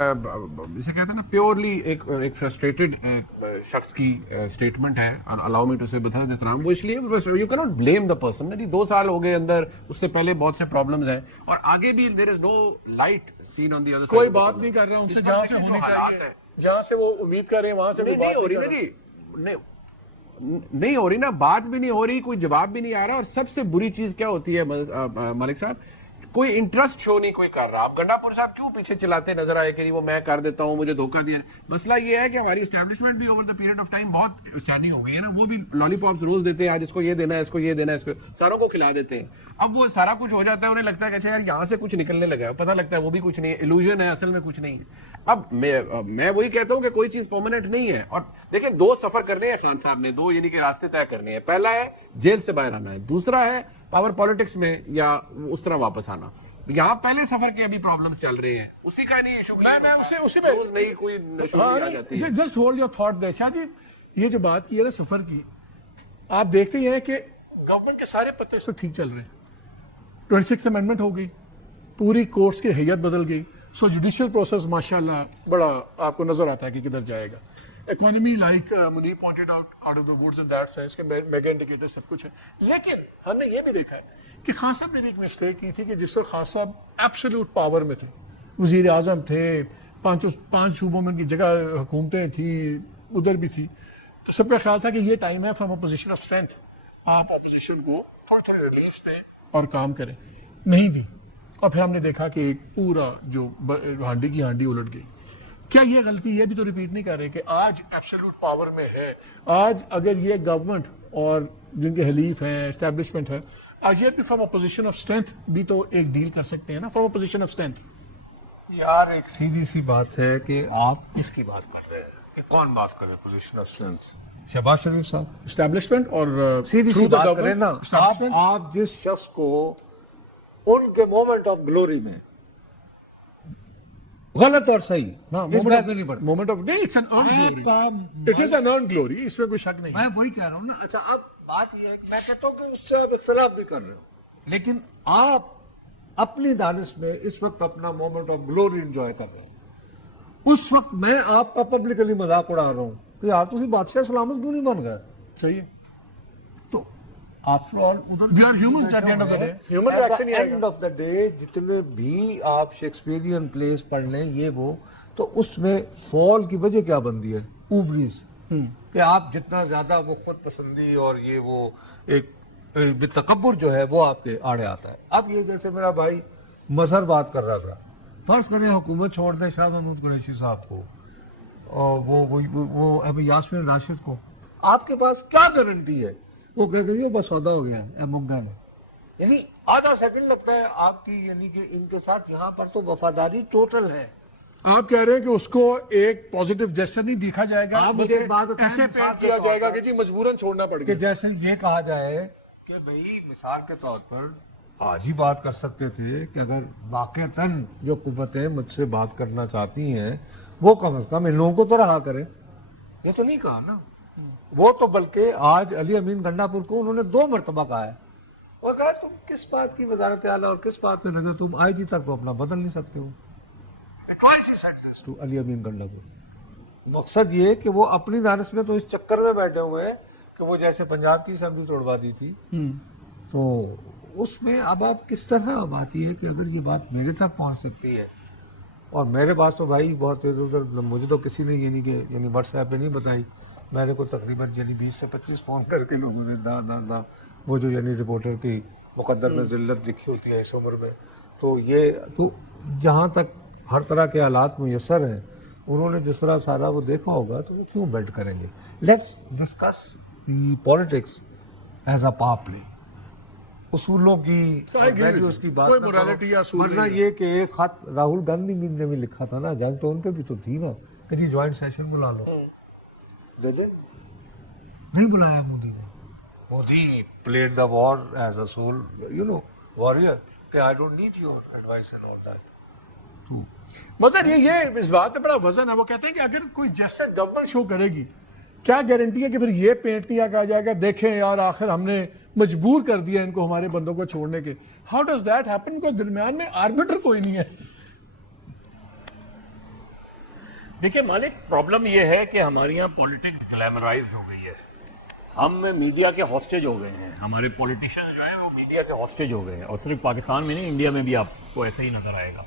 جسے کہتے ہیں نا پیورلی ایک فرسٹریٹڈ شخص کی اسٹیٹمنٹ ہے, اور الاؤ می ٹو سے بتا احترام, وہ اس لیے یو کی ناٹ بلیم دا پرسن. 2 سال ہو گئے اندر, اس سے پہلے بہت سے پرابلمز ہیں, اور آگے بھی there is no light seen on the other side. کوئی بات نہیں کر رہا ان سے, جہاں سے ہونی چاہیے, جہاں سے وہ امید کر رہے ہیں وہاں سے نہیں ہو رہی نا جی, نہیں ہو رہی نا, بات بھی نہیں ہو رہی, کوئی جواب بھی نہیں آ رہا. اور سب سے بری چیز کیا ہوتی ہے ملک صاحب, کوئی انٹرسٹ شو نہیں کوئی کر رہا. آپ گنڈا پور صاحب کیوں پیچھے چلاتے نظر آئے کہ وہ میں کر دیتا ہوں, مجھے دھوکہ دیا. مسئلہ یہ ہے کہ ہماری اسٹیبلشمنٹ بھی over the period of time بہت سیانی ہو گئی ہے نا. وہ بھی لالی پاپس روز دیتے ہیں, آج اس کو یہ دینا ہے, اس کو یہ دینا ہے, اس کو ساروں کو کھلا دیتے ہیں. اب وہ سارا کچھ ہو جاتا ہے, انہیں لگتا ہے کہ اچھا یار یہاں سے کچھ نکلنے لگا ہے, پتہ لگتا ہے وہ بھی کچھ نہیں ہے, ایلوژن ہے, اصل میں کچھ نہیں ہے. اب میں وہی کہتا ہوں کہ کوئی چیز پرماننٹ نہیں ہے. اور دیکھیں 2 سفر کرنے ہیں خان صاحب نے, 2 یعنی کہ راستے طے کرنے ہیں. پہلا ہے جیل سے باہر آنا ہے, دوسرا ہے پاور پالیٹکس میں یا اس طرح واپس آنا. یہاں پہلے سفر کے ابھی پرابلمز چل رہے ہیں, اسی کا نہیں ایشو. میں اسی میں نہیں کوئی آ جاتی ہے. جسٹ ہولڈ یور تھاٹ دیر. شاہ جی یہ جو بات کی ہے نا سفر کی, آپ دیکھتے ہی ہیں کہ گورنمنٹ کے سارے پتے اس وقت ٹھیک چل رہے ہیں. 26th امینڈمنٹ ہو گئی, پوری کورٹس کی حیت بدل گئی. سو جوڈیشل پروسیس ماشاءاللہ بڑا آپ کو نظر آتا ہے کہ کدھر جائے گا. Economy like Munir pointed out of the woods and that sense کہ میگا انڈیکیٹر سب کچھ ہے. لیکن ہم نے یہ بھی دیکھا ہے کہ خان صاحب نے بھی ایک مسٹیک کی تھی کہ جس وقت خان صاحب ایبسولوٹ پاور میں تھے, وزیر اعظم تھے, 5 صوبوں میں ان کی جگہ حکومتیں تھیں, ادھر بھی تھی, تو سب کا خیال تھا کہ یہ ٹائم ہے from a position of strength, آپ اپوزیشن کو تھوڑے ریلیف دیں اور کام کریں. نہیں دی, اور پھر ہم نے دیکھا کہ ایک پورا جو ہانڈی کی ہانڈی الٹ گئی. کیا یہ غلطی یہ بھی تو ریپیٹ نہیں کر رہے کہ آج ایبسولوٹ پاور میں ہے, آج اگر یہ گورنمنٹ اور جن کے حلیف ہیں اسٹیبلشمنٹ ہے, آج یہ بھی from a position of strength بھی تو ایک ڈیل کر سکتے ہیں نا, from a position of strength. یار ایک سیدھی سی بات ہے کہ آپ کس کی بات کر رہے ہیں, کہ کون بات کر رہے ہیں پوزیشن آف اسٹرینتھ؟ شہباز شریف صاحب اسٹیبلشمنٹ اور سیدھی سی بات کریں نا. آپ جس شخص کو ان کے مومنٹ آف گلوری میں غلط اور صحیح اس بات میں نہیں پڑتا, مومنٹ آف نہیں, it's an earned glory, it is an earned glory, اس میں کوئی شک نہیں. میں وہی کہہ رہا ہوں نا. اچھا اب بات یہ ہے کہ میں کہتا ہوں کہ اس سے آپ اختلاف بھی کر رہے ہو, لیکن آپ اپنی دانش میں اس وقت اپنا مومنٹ آف گلوری انجوائے کر رہے ہیں. اس وقت میں آپ کا پبلکلی مذاق اڑا رہا ہوں کہ یار تسی بادشاہ سلامت کیوں نہیں بن گئے. صحیح ہے, تو after all and of the day جتنے بھی آپ شیکسپیرین پلیس پڑھ لیں یہ وہ, تو اس میں فال کی وجہ کیا بندی ہے, اوبریز, کہ آپ جتنا زیادہ وہ خود پسندی اور یہ وہ ایک تکبر جو ہے وہ آپ کے آڑے آتا ہے. اب یہ جیسے میرا بھائی مظہر بات کر رہا تھا, فرض کریں حکومت چھوڑ دیں شاہ محمود قریشی صاحب کو اور وہ یاسمین راشد کو, آپ کے پاس کیا گارنٹی ہے وہ کہہ گئی بس سودا ہو گیا ہے مگا میں. یعنی آدھا سیکنڈ لگتا ہے آپ کی, یعنی کہ ان کے ساتھ یہاں پر تو وفاداری ٹوٹل ہے. آپ کہہ رہے ہیں کہ اس کو ایک پازیٹیو جیسچر نہیں دیکھا جائے گا, ایسے پینٹ کیا جائے گا کہ جی مجبوراً چھوڑنا پڑ گیا. جیسے یہ کہا جائے کہ بھئی مثال کے طور پر آج ہی بات کر سکتے تھے کہ اگر واقعتاً جو قوتیں مجھ سے بات کرنا چاہتی ہیں وہ کم از کم ان لوگوں کو تو رہا کریں. یہ تو نہیں کہا نا, وہ تو بلکہ آج علی امین گنڈا پور کو انہوں نے 2 مرتبہ کہا ہے, اور کہا تم کس بات کی وزارت اعلیٰ اور کس بات میں لگے, تم آئی جی تک تو اپنا بدل نہیں سکتے ہو. to علی امین گنڈا پور. مقصد یہ کہ وہ اپنی دانش میں تو اس چکر میں بیٹھے ہوئے ہیں کہ وہ جیسے پنجاب کی اسمبلی توڑوا دی تھی, تو اس میں اب آپ کس طرح بات یہ ہے کہ اگر یہ بات میرے تک پہنچ سکتی ہے, اور میرے پاس تو بھائی بہت ادھر مجھے تو کسی نے یعنی واٹس ایپ پہ نہیں بتائی, میں نے کو تقریباً 20 سے 25 فون کر کے لوگوں نے دا وہ جو رپورٹر کی مقدر میں ذلت لکھی ہوتی ہے اس عمر میں, تو یہ تو جہاں تک ہر طرح کے حالات میسر ہیں انہوں نے جس طرح سارا وہ دیکھا ہوگا تو وہ کیوں بیٹ کریں گے. Let's discuss the politics as a power play, اصولوں کی ویلیوز کی بات نہ کرو, ورنہ یہ کہ ایک خط راہل گاندھی نے بھی لکھا تھا نا, جنگ تو ان پہ بھی تو تھی نا کہ جی جوائنٹ سیشن بلا لو, نہیں بلایا مودی نے. Modi played the war as a soul, warrior, کہ I don't need your advice and all that. مظہر یہ اس بات پہ بڑا وزن ہے. وہ کہتے ہیں کہ اگر کوئی جیسے گورنمنٹ شو کرے گی, کیا گارنٹی ہے کہ پھر یہ پینٹ نہیں کہا جائے گا دیکھیں یار آخر ہم نے مجبور کر دیا ان کو ہمارے بندوں کو چھوڑنے کے. ہاؤ ڈز دیٹ ہیپن, کو درمیان میں آربیٹر کوئی نہیں ہے. دیکھیں مالک، پرابلم یہ ہے کہ ہمارے یہاں پولیٹکس گلیمرائزڈ ہو گئی ہے. ہم میڈیا کے ہاسٹیج ہو گئے ہیں. ہمارے پولیٹیشین جو ہیں وہ میڈیا کے ہاسٹیج ہو گئے ہیں، اور صرف پاکستان میں نہیں، انڈیا میں بھی آپ کو ایسا ہی نظر آئے گا.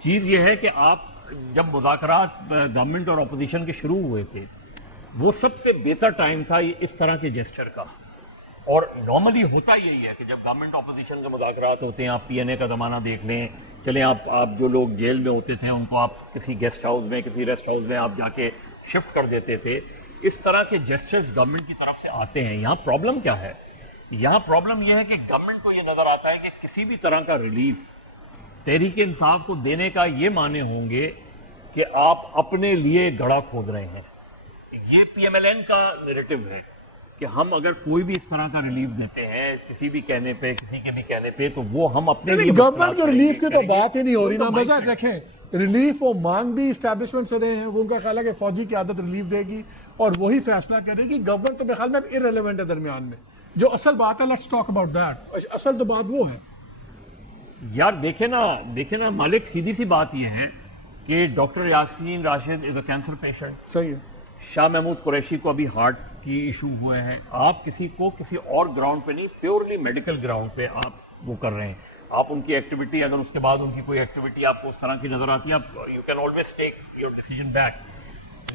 چیز یہ ہے کہ آپ جب مذاکرات گورنمنٹ اور اپوزیشن کے شروع ہوئے تھے، وہ سب سے بہتر ٹائم تھا اس طرح کے جیسچر کا. اور نارملی ہوتا یہی ہے کہ جب گورنمنٹ اپوزیشن کے مذاکرات ہوتے ہیں، آپ پی این اے کا زمانہ دیکھ لیں، چلیں آپ جو لوگ جیل میں ہوتے تھے ان کو آپ کسی گیسٹ ہاؤس میں، کسی ریسٹ ہاؤس میں آپ جا کے شفٹ کر دیتے تھے. اس طرح کے جیسچرز گورنمنٹ کی طرف سے آتے ہیں. یہاں پرابلم کیا ہے؟ یہاں پرابلم یہ ہے کہ گورنمنٹ کو یہ نظر آتا ہے کہ کسی بھی طرح کا ریلیف تحریک انصاف کو دینے کا یہ معنی ہوں گے کہ آپ اپنے لیے گڑھا کھود رہے ہیں. یہ پی ایم ایل این کا نیریٹو ہے کہ ہم اگر کوئی بھی اس طرح کا ریلیف دیتے ہیں کسی بھی کہنے پہ، کسی کے بھی کہنے پہ، تو وہ ہم اپنے لیے گورنمنٹ کے ریلیف کی تو بات ہی نہیں ہو رہی نا. مزہ دیکھیں، ریلیف وہ مانگ بھی اسٹیبلشمنٹ سے رہے ہیں. وہ ان کا خیال ہے کہ فوجی قیادت ریلیف دے گی اور وہی فیصلہ کرے گی. گورنمنٹ تو میرے خیال میں اب ارریلیونٹ ہے درمیان میں. جو اصل بات ہے، لیٹس ٹاک اباؤٹ دیٹ. اصل تو بات وہ ہے یار. دیکھیں نا مالک، سیدھی سی بات یہ ہے کہ doctor Yasin Rashid is a cancer patient. صحیح ہے. شاہ محمود قریشی کو ابھی ہارٹ کی ایشو ہوئے ہیں. آپ کسی کو کسی اور گراؤنڈ پہ نہیں، پیورلی میڈیکل گراؤنڈ پہ آپ وہ کر رہے ہیں. آپ ان کی ایکٹیویٹی، اگر اس کے بعد ان کی کوئی ایکٹیویٹی آپ کو اس طرح کی نظر آتی ہے، آپ you can always take your decision back.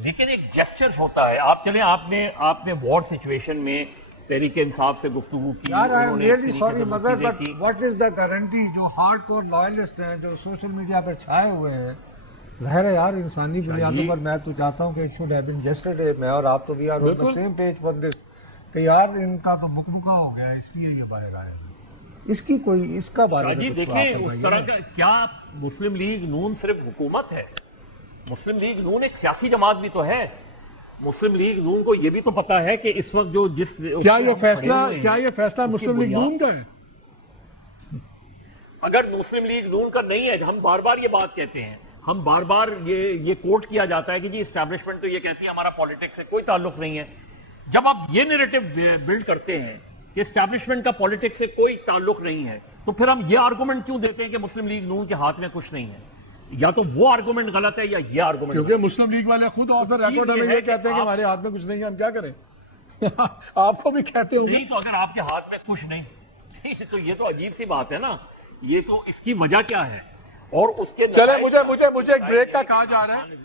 لیکن ایک جیسچر ہوتا ہے. آپ چلیں، آپ نے وار سچویشن میں تحریک انصاف سے گفتگو کی. یار آئی ایم انہوں نے ریئلی اتنی سوری مگر، چیزیں بٹ کی. واٹ از دا گارنٹی جو ہارڈ کور لائلسٹ ہیں، جو سوشل میڈیا پر چھائے ہوئے ہیں، ظاہر ہے یار انسانی بنیادوں پر میں تو چاہتا ہوں کہ it should have been yesterday. میں اور آپ تو بھی are on the same page for this کہ یار ان کا تو مکمکہ ہو گیا، اس لیے یہ باہر آیا. اس کی کوئی اس کا بارے میں جی دیکھیں، اس طرح کا کیا مسلم لیگ نون صرف حکومت ہے؟ مسلم لیگ نون ایک سیاسی جماعت بھی تو ہے. مسلم لیگ نون کو یہ بھی تو پتا ہے کہ اس وقت جو کیا یہ فیصلہ مسلم لیگ نون کا ہے؟ اگر مسلم لیگ نون کا نہیں ہے، ہم بار بار یہ بات کہتے ہیں، ہم بار بار یہ کوٹ کیا جاتا ہے کہ جی اسٹیبلشمنٹ تو یہ کہتی ہے ہمارا پالیٹکس سے کوئی تعلق نہیں ہے. جب آپ یہ نیریٹو بلڈ کرتے ہیں کہ اسٹیبلشمنٹ کا پالیٹکس سے کوئی تعلق نہیں ہے، تو پھر ہم یہ آرگومنٹ کیوں دیتے ہیں کہ مسلم لیگ نون کے ہاتھ میں کچھ نہیں ہے؟ یا تو وہ آرگومنٹ غلط ہے یا یہ آرگومنٹ. کیونکہ مسلم لیگ والے خود آف دا ریکارڈ ہمیں یہ کہتے ہیں کہ ہمارے ہاتھ میں کچھ نہیں ہے، ہم کیا کریں؟ آپ کو بھی کہتے ہوں گے. نہیں تو اگر آپ کے ہاتھ میں کچھ نہیں تو یہ تو عجیب سی بات ہے نا. یہ تو اس کی وجہ کیا ہے؟ اور اس کے چلے مجھے ایک بریک کا کہا جا رہا ہے.